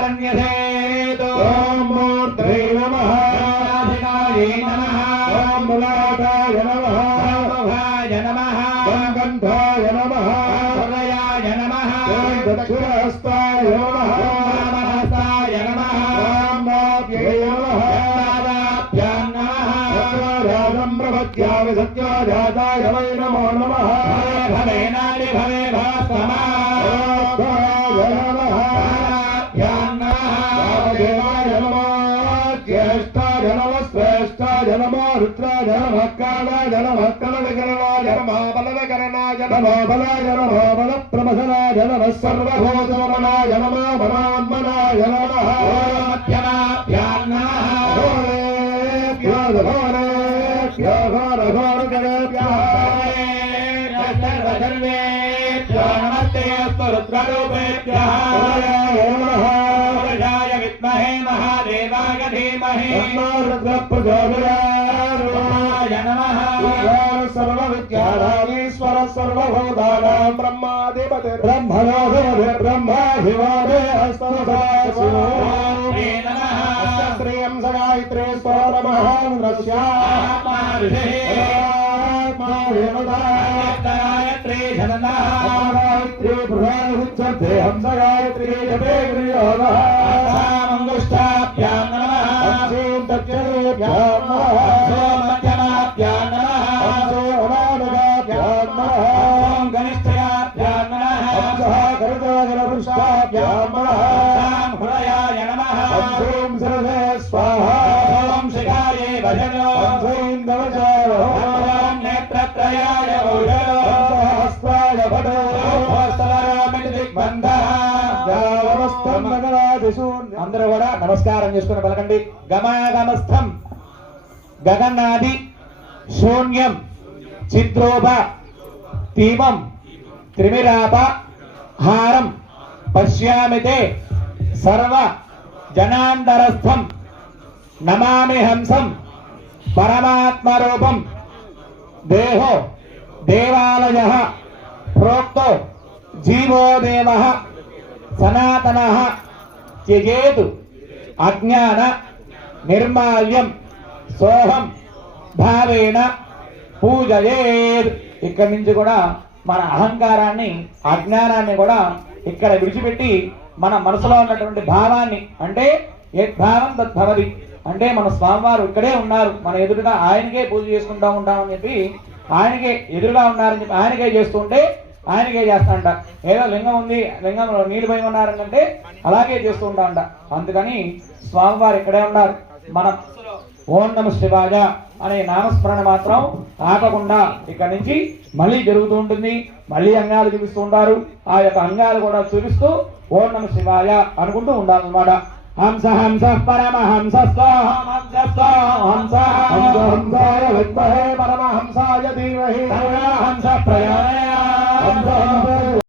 नमस्कारण्यसेतो ओम मूर्तये नमः ओम मुलाकाय नमः भाय नमः कंठाय नमः हृदयाय नमः दक्षिणहस्ताय नमः वामहस्ताय नमः वामाभ्ये नमः पादाभ्यां नमः राजं प्रपद्यामि सत्याजाताय वै नमो नमः भवे नाडि भवे भास्वमा नमो रुद्राय नमः कालाय नमः कलविकरणाय नमः बलविकरणाय नमः बलाय नमः बलप्रमथनाय नमः सर्वभूतमनाय नमः मनान्मनाय नमः मध्यमाभ्यां नमः भोरेभ्यो भोरेभ्यो घोरघोरगणेभ्यः सर्वधर्मेभ्यो नमस्ते अस्तु रुद्ररूपेभ्यः नमः वृषाय विद्महे महादेवाय धीमहि रुद्रप्रचोदयाय नमः सर्वविद्यानामीश्वर सर्वभूतानां ब्रह्माधिपति ब्रह्मणोऽधिपति ब्रह्माधिपति हस्तसाक्षिणो नमः श्रियं स गायत्री गायत्री जननायत्री प्रधानोच्चते हंस गायत्री जपे गृहोः मंगुष्ठाभ्यां नमः दक्षिणेभ्यां नमः मध्यमाभ्यां नमः अनामगाभ्यां नमः गणेशाभ्यां नमः गरुडगणपुष्पाभ्यां नमः हृदयाय नमः ओम सर्वे स्वाहा ओम शिखाये भजनो ओम नवचारो ओम नेत्रत्रयाय औषधो हस्ताय भटो हस्तरामिदिग्बन्धः गावमस्तं नगरादिषु అందరూ కూడా నమస్కారం చేసుకుని పలకండి గమగమస్థం గగనాది శూన్యం చిత్రోప తీమం త్రిమిరాప హారం పశ్యామితే సర్వ జనాంతరస్థం నమామి హంసం పరమాత్మరూపం దేహో దేవాలయః ప్రోక్తో జీవో దేవః సనాతనః త్యజేతు అజ్ఞాన నిర్మాల్యం సోహం భావేన పూజయేత్. ఇక్కడి నుంచి కూడా మన అహంకారాన్ని అజ్ఞానాన్ని కూడా ఇక్కడ విడిచిపెట్టి మన మనసులో ఉన్నటువంటి భావాన్ని అంటే యద్భావం తద్భవతి అంటే మన స్వామివారు ఇక్కడే ఉన్నారు మన ఎదురుగా ఆయనకే పూజ చేసుకుంటూ ఉంటామని చెప్పి ఆయనకే ఎదురుగా ఉన్నారని చెప్పి ఆయనకే చేస్తుంటే ఆయనకే చేస్తాంట. ఏదో లింగం ఉంది లింగంలో నీళ్ళు పోయి ఉన్నారంటే అలాగే చేస్తూ ఉంటాంట. అందుకని స్వామివారు ఇక్కడే ఉన్నారు. మనం ఓం నమ శివాయ అనే నామస్మరణ మాత్రం ఆపకుండా ఇక్కడి నుంచి మళ్ళీ జరుగుతూ ఉంటుంది. మళ్ళీ అంగాలు చూపిస్తూ ఉంటారు. ఆ యొక్క అంగాలు కూడా చూపిస్తూ ఓం నమ శివాయ అనుకుంటూ ఉండాలన్నమాట. హంస హంస పరమహంస హంసాయ విద్మహే పరమహంసాయ ధీమహి హంస ప్రయాణ